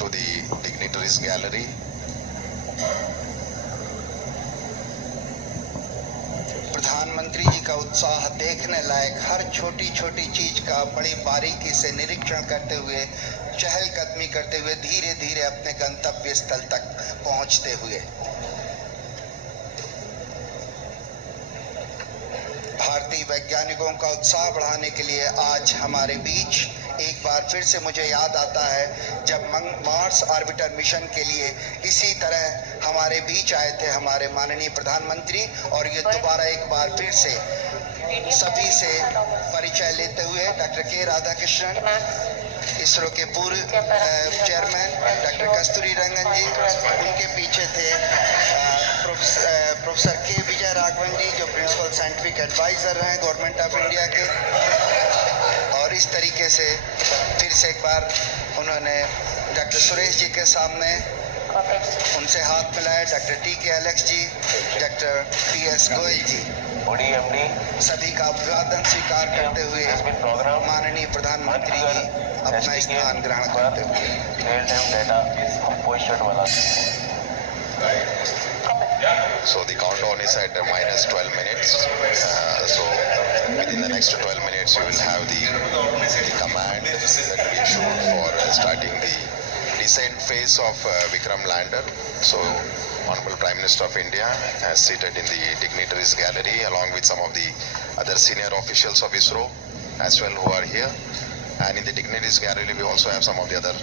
to the dignitaries gallery. प्रधानमंत्री जी का उत्साह देखने लायक, हर छोटी छोटी चीज का बड़ी बारीकी से निरीक्षण करते हुए, चहलकदमी करते हुए धीरे धीरे अपने गंतव्य स्थल तक पहुंचते हुए। भारतीय वैज्ञानिकों का उत्साह बढ़ाने के लिए आज हमारे बीच एक बार फिर से मुझे याद आता है जब मार्स ऑर्बिटर मिशन के लिए इसी तरह हमारे बीच आए थे हमारे माननीय प्रधानमंत्री, और ये दोबारा एक बार फिर से सभी से परिचय लेते हुए डॉक्टर के राधाकृष्णन, इसरो के पूर्व चेयरमैन डॉक्टर कस्तूरी रंगन जी, उनके पीछे थे प्रोफेसर के विजय राघवन जी जो प्रिंसिपल साइंटिफिक एडवाइजर हैं गवर्नमेंट ऑफ इंडिया के, और इस तरीके से फिर से एक बार उन्होंने डॉक्टर सुरेश जी के सामने उनसे हाथ मिलाया, डॉक्टर टी.के. एलेक्स जी, डॉक्टर पी.एस. गोयल जी, सभी का अभिवादन स्वीकार करते हुए माननीय प्रधानमंत्री जी अपना स्थान ग्रहण करते हुए। So the countdown is at minus 12 minutes. So within the next 12 minutes, you will have the command that will be issued for starting the descent phase of Vikram lander. So Honorable Prime Minister of India has seated in the dignitaries gallery along with some of the other senior officials of ISRO as well who are here. And in the dignitaries gallery, we also have some of the other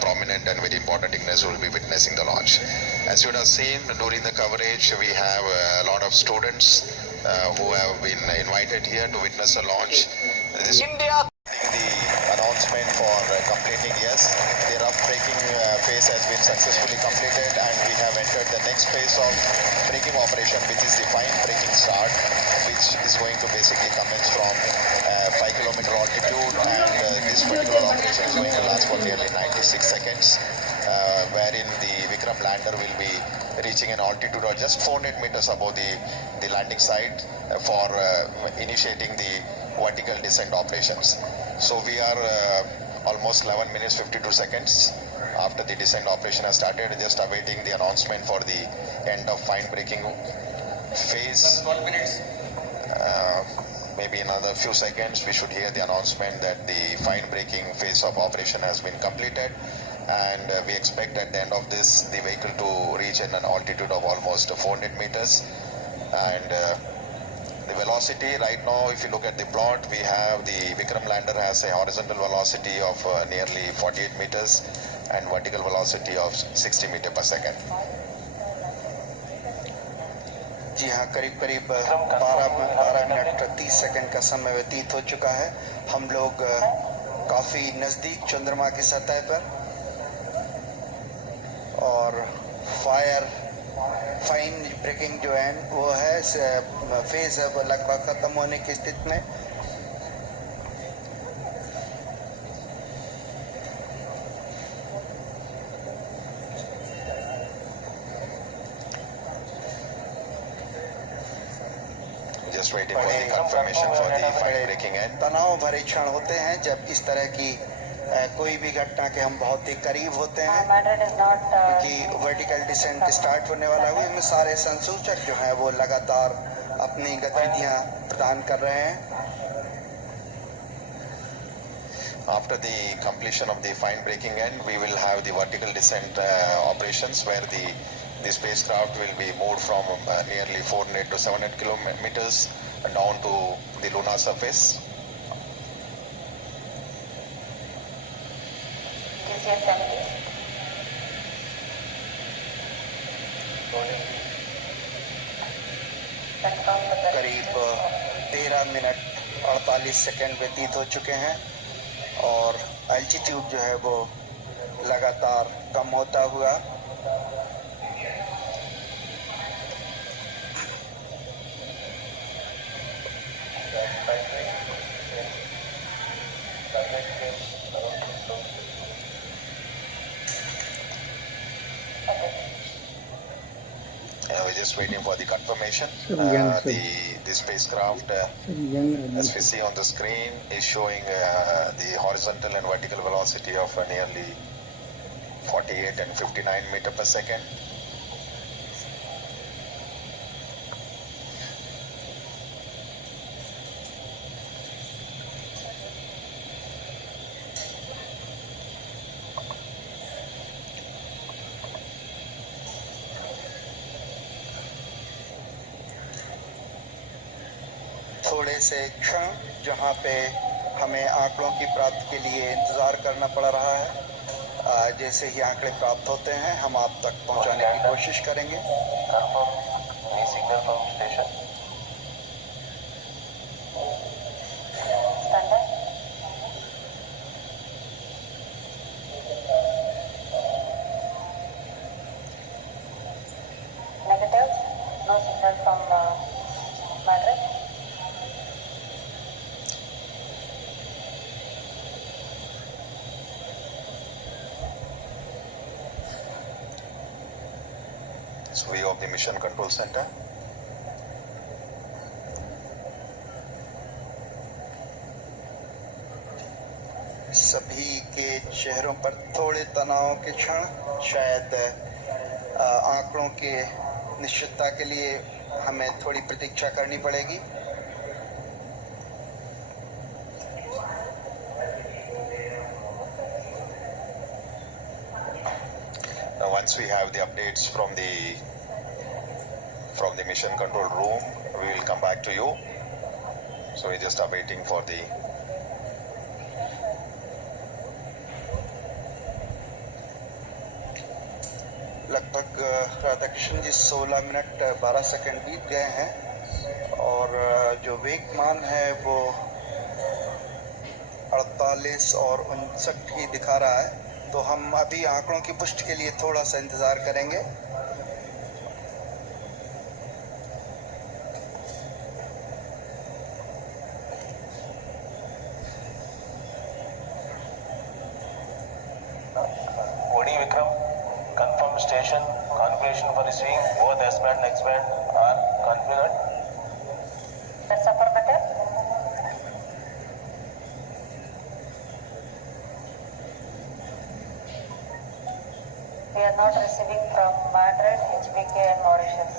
prominent and very important dignitaries who will be witnessing the launch. As you would have seen during the coverage, we have a lot of students who have been invited here to witness the launch. This India. The announcement for completing, yes, the rough braking phase has been successfully completed, and we have entered the next phase of braking operation, which is the fine braking start, which is going to basically commence from 5-kilometer altitude, and this particular operation is going to last for nearly 96 seconds, wherein the Vikram lander will be reaching an altitude of just 400 meters above the landing site for initiating the vertical descent operations. So we are almost 11 minutes 52 seconds after the descent operation has started, just awaiting the announcement for the end of fine braking phase. Maybe another few seconds we should hear the announcement that the fine braking phase of operation has been completed, and we expect at the end of this the vehicle to reach an altitude of almost 400 meters. And the velocity right now, if you look at the plot, we have the Vikram lander has a horizontal velocity of nearly 48 meters and vertical velocity of 60 meters per second. जी हाँ, करीब करीब 12 minute 30 second का समय व्यतीत हो चुका है। हम लोग काफ़ी नज़दीक चंद्रमा की सतह पर, और फाइन ब्रेकिंग जो है वो है फेज है वो लगभग ख़त्म होने की स्थिति में। Just waiting for the confirmation for the fine braking end. तनाव भरे क्षण होते हैं जब इस तरह की कोई भी घटना के हम बहुत ही करीब होते हैं, क्योंकि वर्टिकल डिसेंट स्टार्ट होने वाला है। इसमें सारे संसूचक जो हैं वो लगातार अपनी गतिविधियां प्रदान कर रहे हैं। After the completion of the fine braking end, we will have the vertical descent operations, where the spacecraft will be moved from nearly 400 to 700 kilometers down to the lunar surface. करीब 13 मिनट 48 सेकंड व्यतीत हो चुके हैं, और altitude जो है वो लगातार कम होता हुआ We're just waiting for the confirmation. The spacecraft, as we see on the screen, is showing the horizontal and vertical velocity of nearly 48 and 59 meter per second. थोड़े से क्षण जहां पे हमें आंकड़ों की प्राप्ति के लिए इंतज़ार करना पड़ रहा है, जैसे ही आंकड़े प्राप्त होते हैं हम आप तक पहुंचाने की कोशिश करेंगे। Negative, no signal from Madrid. This view of the Mission Control Center. सभी के चेहरों पर थोड़े तनाव के क्षण, शायद आंकड़ों के निश्चितता के लिए हमें थोड़ी प्रतीक्षा करनी पड़ेगी। Now, once we have the updates from the mission control room, we will come back to you. So we just are waiting for the लगभग राधाकृष्ण जी 16 मिनट 12 सेकंड बीत गए हैं और जो वेगमान है वो 48 और 59 ही दिखा रहा है, तो हम अभी आंकड़ों की पुष्टि के लिए थोड़ा सा इंतजार करेंगे। OD Vikram, confirm station, configuration for the swing, both S-band and X-band are configured. That's affirmative. We are not receiving from Madrid, HBK and Mauritius.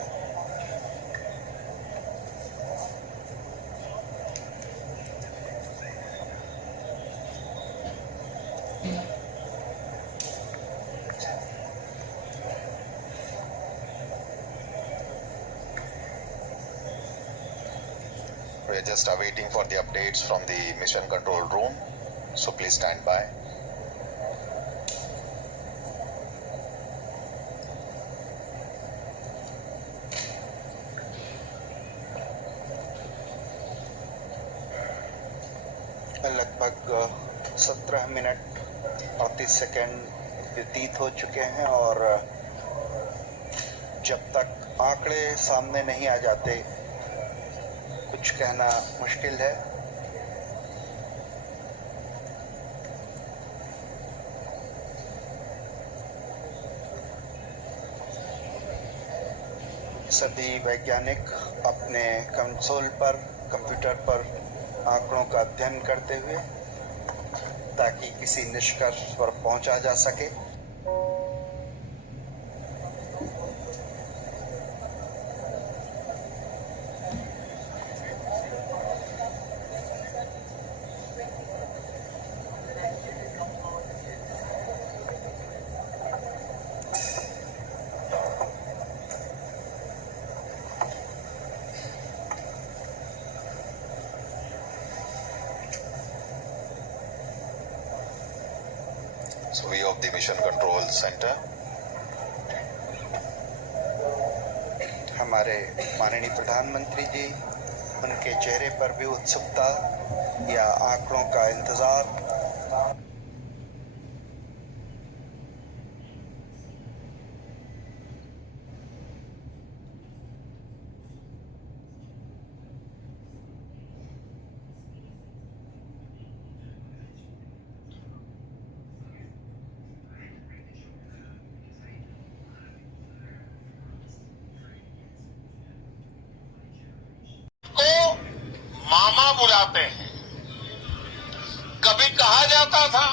we are just awaiting for the updates from the mission control room. So please stand by. लगभग 17 minute 38 second व्यतीत हो चुके हैं और जब तक आंकड़े सामने नहीं आ जाते कुछ कहना मुश्किल है। सभी वैज्ञानिक अपने कंसोल पर, कंप्यूटर पर आंकड़ों का अध्ययन करते हुए ताकि किसी निष्कर्ष पर पहुंचा जा सके। So view of the mission control center. हमारे माननीय प्रधानमंत्री जी, उनके चेहरे पर भी उत्सुकता या आंकड़ों का इंतजार। मामा बुलाते हैं। कभी कहा जाता था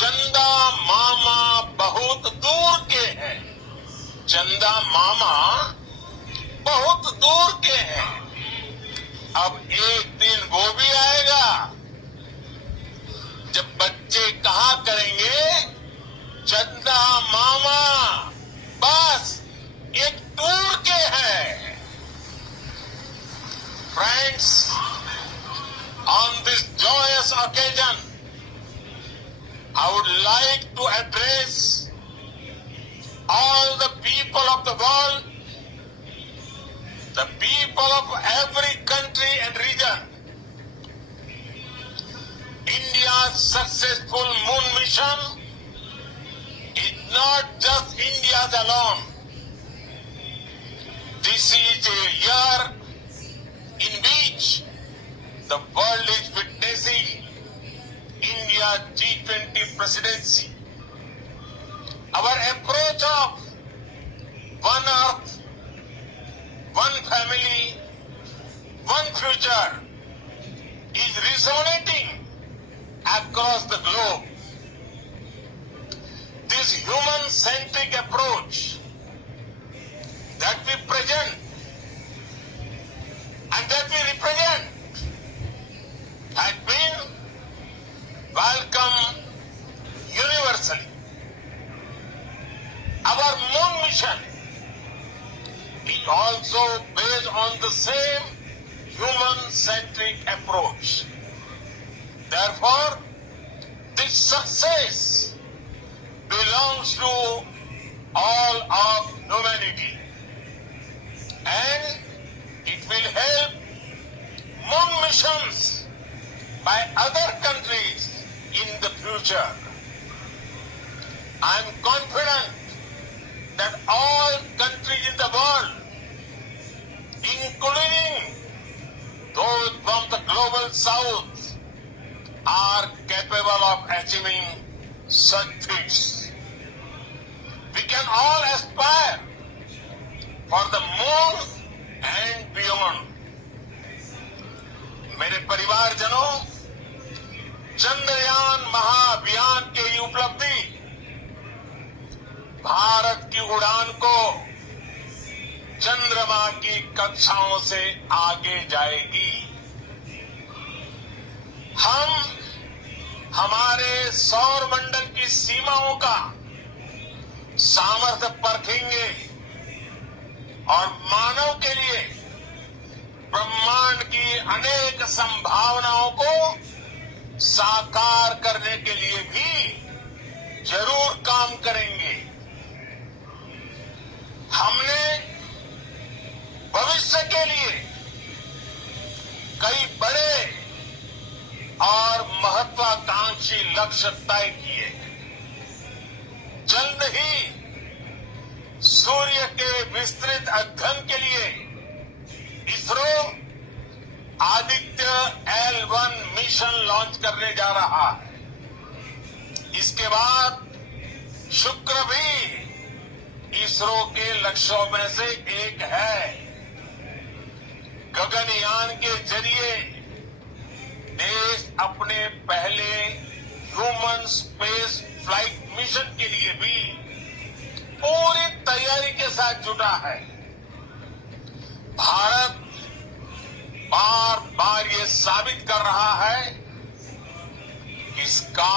चंदा मामा दूर के हैं। चंदा मामा बहुत दूर के हैं। अब एक दिन वो भी आएगा जब बच्चे कहा करेंगे, चंदा मामा बस एक दूर के हैं। Friends, on this joyous occasion, I would like to address all the people of the world, the people of every country and region. India's successful moon mission is not just India's alone. This is a year in which the world is witnessing India's G20 presidency. Our approach of one earth, one family, one future is resonating across the globe. This human-centric approach that we present and that we represent had been welcomed universally. Our moon mission is also based on the same human-centric approach. Therefore, this success belongs to all of humanity, and it will help moon missions by other countries in the future. I am confident that all countries in the world, including those from the global south, are capable of achieving such feats. We can all aspire for the moon and beyond. मेरे परिवारजनों, चंद्रयान महाअभियान की उपलब्धि भारत की उड़ान को चंद्रमा की कक्षाओं से आगे जाएगी। हम हमारे सौर मंडल की सीमाओं का सामर्थ्य परखेंगे और मानव के लिए ब्रह्मांड की अनेक संभावनाओं को साकार करने के लिए भी जरूर काम करेंगे। हमने भविष्य के लिए कई बड़े और महत्वाकांक्षी लक्ष्य तय किए। जल्द ही सूर्य के विस्तृत अध्ययन के लिए ISRO Aditya L1 mission launch करने जा रहा है। इसके बाद शुक्र भी इसरो के लक्ष्यों में से एक है। गगनयान के जरिए देश अपने पहले ह्यूमन स्पेस फ्लाइट मिशन के लिए भी पूरी तैयारी के साथ जुटा है। भारत बार बार ये साबित कर रहा है कि इसका